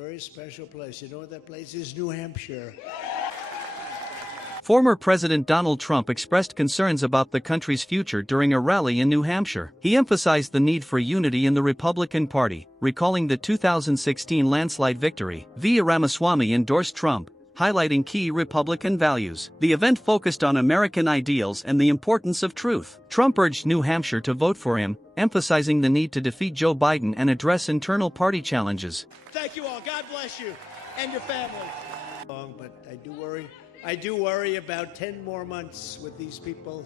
Very special place. You know what that place is? New Hampshire. Former President Donald Trump expressed concerns about the country's future during a rally in New Hampshire. He emphasized the need for unity in the Republican Party, recalling the 2016 landslide victory. Vivek Ramaswamy endorsed Trump, highlighting key Republican values. The event focused on American ideals and the importance of truth. Trump urged New Hampshire to vote for him, emphasizing the need to defeat Joe Biden and address internal party challenges. Thank you all. God bless you and your family. But I do worry about 10 more months with these people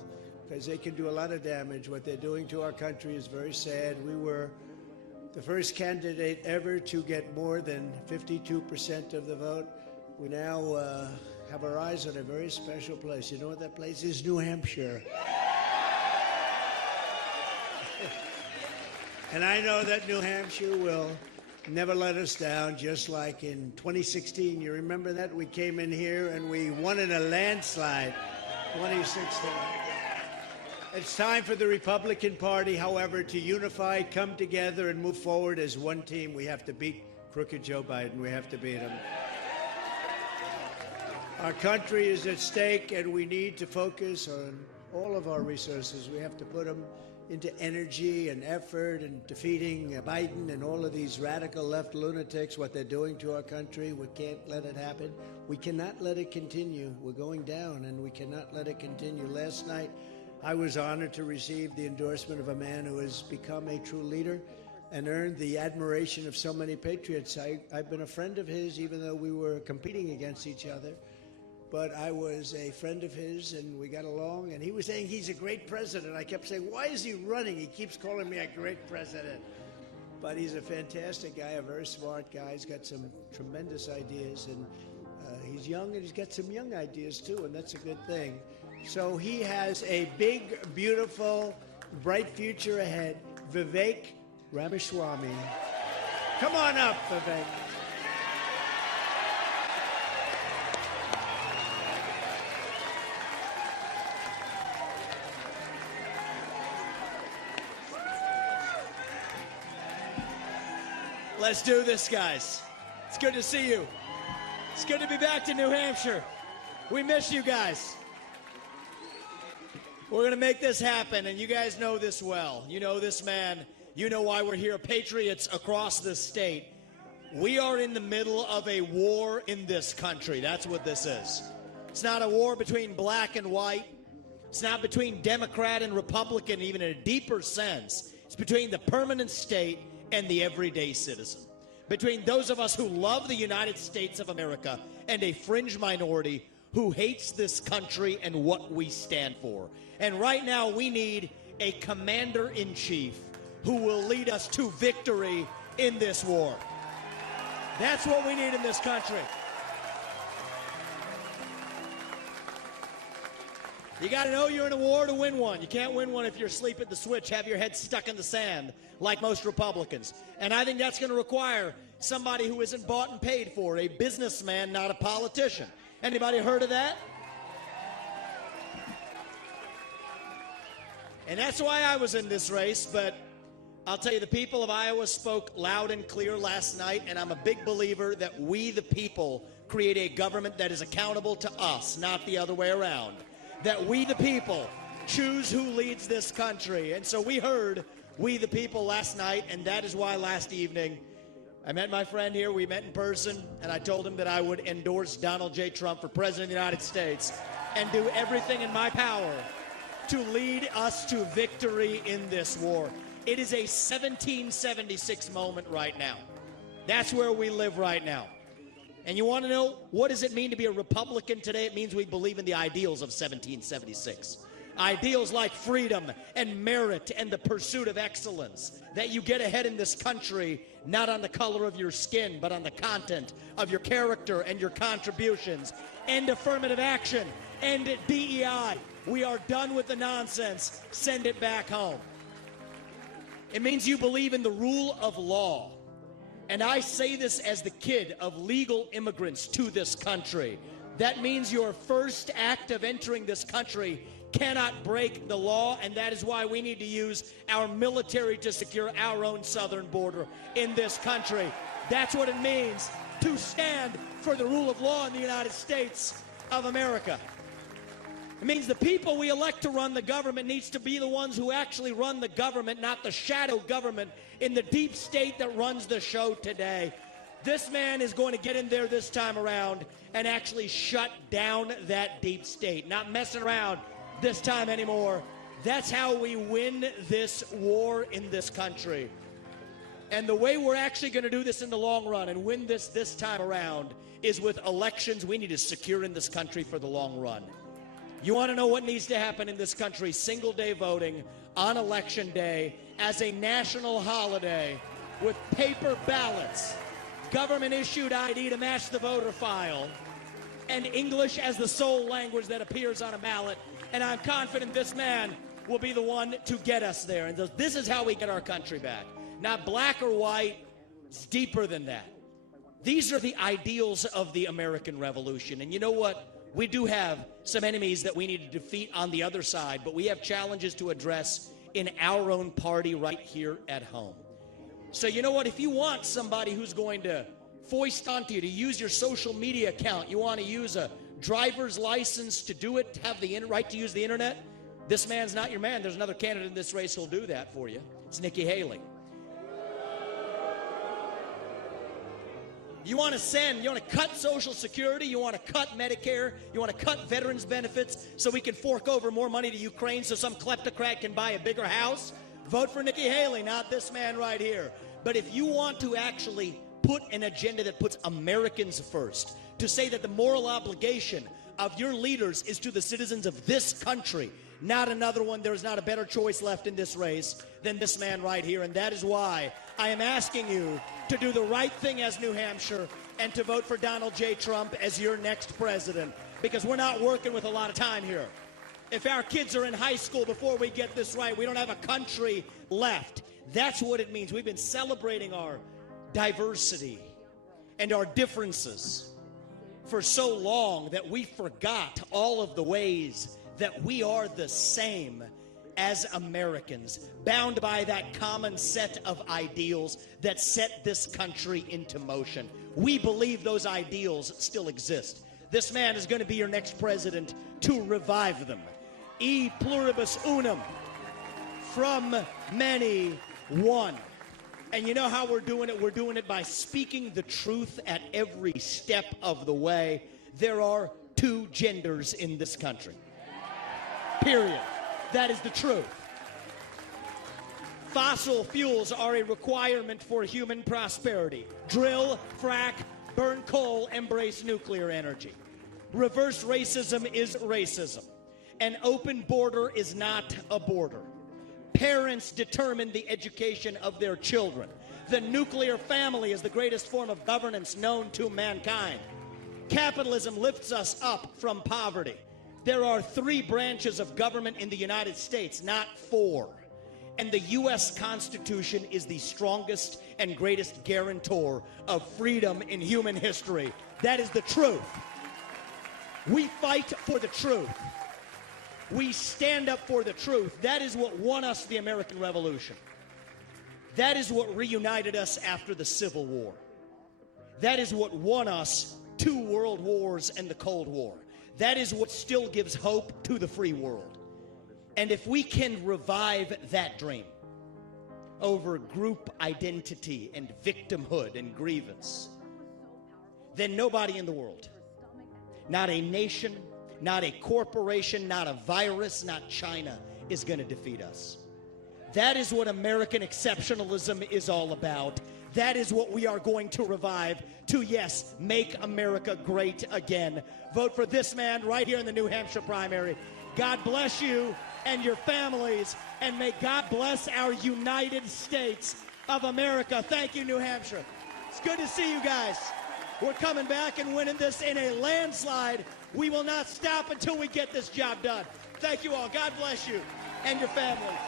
because they can do a lot of damage. What they're doing to our country is very sad. We were the first candidate ever to get more than 52% of the vote. We now have our eyes on a very special place. You know what that place is? New Hampshire. And I know that New Hampshire will never let us down, just like in 2016. You remember that? We came in here and we won in a landslide. 2016. It's time for the Republican Party, however, to unify, come together, and move forward as one team. We have to beat crooked Joe Biden. We have to beat him. Our country is at stake, and we need to focus on all of our resources. We have to put them into energy and effort and defeating Biden and all of these radical left lunatics, what they're doing to our country. We can't let it happen. We cannot let it continue. We're going down, and we cannot let it continue. Last night, I was honored to receive the endorsement of a man who has become a true leader and earned the admiration of so many patriots. I've been a friend of his, even though we were competing against each other. But I was a friend of his, and we got along, and he was saying he's a great president. I kept saying, why is he running? He keeps calling me a great president. But he's a fantastic guy, a very smart guy. He's got some tremendous ideas, and he's young, and he's got some young ideas, too, and that's a good thing. So he has a big, beautiful, bright future ahead. Vivek Ramaswamy. Come on up, Vivek. Let's do this, guys. It's good to see you. It's good to be back to New Hampshire. We miss you guys. We're going to make this happen, and you guys know this well. You know this man. You know why we're here. Patriots across the state. We are in the middle of a war in this country. That's what this is. It's not a war between black and white. It's not between Democrat and Republican, even in a deeper sense. It's between the permanent state and the everyday citizen. Between those of us who love the United States of America and a fringe minority who hates this country and what we stand for. And right now we need a commander-in-chief who will lead us to victory in this war. That's what we need in this country. You got to know you're in a war to win one. You can't win one if you're asleep at the switch, have your head stuck in the sand like most Republicans. And I think that's going to require somebody who isn't bought and paid for, a businessman, not a politician. Anybody heard of that? And that's why I was in this race, but I'll tell you, the people of Iowa spoke loud and clear last night, and I'm a big believer that we, the people, create a government that is accountable to us, not the other way around. That we, the people, choose who leads this country. And so we heard we, the people, last night, and that is why last evening I met my friend here, we met in person, and I told him that I would endorse Donald J. Trump for President of the United States and do everything in my power to lead us to victory in this war. It is a 1776 moment right now. That's where we live right now. And you want to know, what does it mean to be a Republican today? It means we believe in the ideals of 1776. Ideals like freedom and merit and the pursuit of excellence. That you get ahead in this country, not on the color of your skin, but on the content of your character and your contributions. End affirmative action. End DEI. We are done with the nonsense. Send it back home. It means you believe in the rule of law. And I say this as the kid of legal immigrants to this country. That means your first act of entering this country cannot break the law, and that is why we need to use our military to secure our own southern border in this country. That's what it means to stand for the rule of law in the United States of America. It means the people we elect to run the government needs to be the ones who actually run the government, not the shadow government in the deep state that runs the show today. This man is going to get in there this time around and actually shut down that deep state. Not messing around this time anymore. That's how we win this war in this country. And the way we're actually going to do this in the long run and win this time around is with elections we need to secure in this country for the long run. You want to know what needs to happen in this country? Single day voting on election day as a national holiday with paper ballots, government issued ID to match the voter file, and English as the sole language that appears on a ballot. And I'm confident this man will be the one to get us there. And this is how we get our country back. Not black or white, it's deeper than that. These are the ideals of the American Revolution. And you know what? We do have some enemies that we need to defeat on the other side, but we have challenges to address in our own party right here at home. So you know what? If you want somebody who's going to foist onto you to use your social media account, you want to use a driver's license to do it, to have the right to use the internet, this man's not your man. There's another candidate in this race who'll do that for you. It's Nikki Haley. You want to cut Social Security, you want to cut Medicare, you want to cut veterans benefits so we can fork over more money to Ukraine so some kleptocrat can buy a bigger house? Vote for Nikki Haley, not this man right here. But if you want to actually put an agenda that puts Americans first, to say that the moral obligation of your leaders is to the citizens of this country, not another one, there is not a better choice left in this race than this man right here. And that is why I am asking you to do the right thing as New Hampshire and to vote for Donald J. Trump as your next president, because we're not working with a lot of time here. If our kids are in high school before we get this right, we don't have a country left. That's what it means. We've been celebrating our diversity and our differences for so long that we forgot all of the ways that we are the same as Americans, bound by that common set of ideals that set this country into motion. We believe those ideals still exist. This man is going to be your next president to revive them. E pluribus unum, from many, one. And you know how we're doing it? We're doing it by speaking the truth at every step of the way. There are two genders in this country. Period. That is the truth. Fossil fuels are a requirement for human prosperity. Drill, frack, burn coal, embrace nuclear energy. Reverse racism is racism. An open border is not a border. Parents determine the education of their children. The nuclear family is the greatest form of governance known to mankind. Capitalism lifts us up from poverty. There are 3 branches of government in the United States, not 4. And the U.S. Constitution is the strongest and greatest guarantor of freedom in human history. That is the truth. We fight for the truth. We stand up for the truth. That is what won us the American Revolution. That is what reunited us after the Civil War. That is what won us 2 world wars and the Cold War. That is what still gives hope to the free world. And if we can revive that dream over group identity and victimhood and grievance, then nobody in the world, not a nation, not a corporation, not a virus, not China, is going to defeat us. That is what American exceptionalism is all about. That is what we are going to revive to, yes, make America great again. Vote for this man right here in the New Hampshire primary. God bless you and your families, and may God bless our United States of America. Thank you, New Hampshire. It's good to see you guys. We're coming back and winning this in a landslide. We will not stop until we get this job done. Thank you all. God bless you and your families.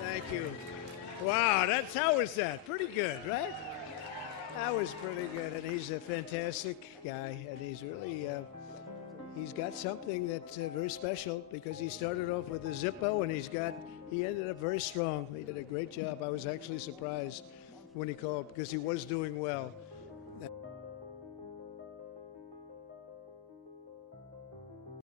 Thank you. Wow, how was that? Pretty good, right? That was pretty good, and he's a fantastic guy, and he's really, he's got something that's very special because he started off with a Zippo, and he ended up very strong. He did a great job. I was actually surprised when he called because he was doing well.